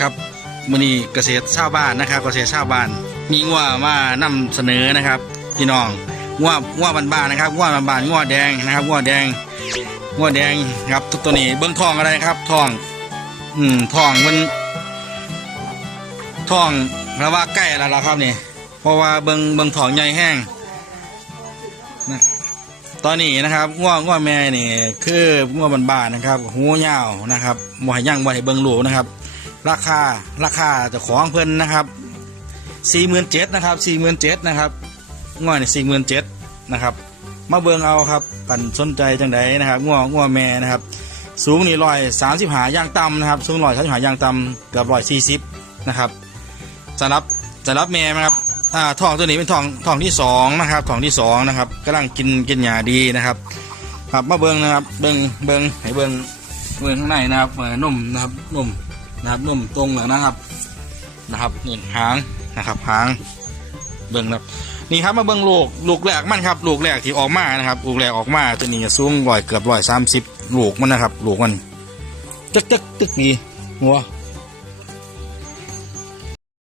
ครับมือนี้เกษตรชาวบ้านนะครับ เกษตรชาวบ้านมีงัวมานำเสนอนะครับ พี่น้องงัวงัวบ้านๆนะครับงัวบ้านๆงัวแดงนะครับงัวแดงงัวแดงครับทุกตัวนี้เบื้องทองอะไรครับทอง อืมทองมันทองเราว่าใกล้แล้วล่ะครับนี่เพราะว่าเบิงเบิงทองใหญ่แห้งนะตอนนี้นะครับง่วงง่วแม่นี่ คือง่วงบานๆนะครับ หูยาวนะครับบ่ให้ย่างบ่ให้เบิงหลูนะครับ ราคาราคาจะของเพิ่นนะครับสี่หมื่นเจ็ดนะครับสี่หมื่นเจ็ดนะครับง่วงนี่สี่หมื่นเจ็ดนะครับ มาเบิงเอาครับกันสนใจจังใดนะครับง่วง่วแม่นะครับ สูงนี่ร้อยสามสิบหาย่างต่ำนะครับ สูงร้อยสามสิบหาย่างต่ำเกือบร้อยสี่สิบนะครับสำหรับสำหรับแม่นะครับอ่าทองตัวนี้เป็นทองทองที่สองนะครับทองที่สองนะครับกำลังกินกินหยาดีนะครับครับมาเบิ้งนะครับเบิ้งเบิ้งให้เบิ้งเบิ้งข้างในนะครับเอ่อนุ่มนะครับนุ่ม นะครับนุ่มตรงเลยนะครับนะครับนี่หางนะครับหางเบิ้งครับนี่ครับมาเบิ้งลูกลูกแรกมันครับลูกแรกที่ออกมานะครับลูกแรกออกมาตัวนี้สูงร้อยเกือบร้อยสามสิบลูกมันนะครับลูกมันตึกตึกตึกนี่หัว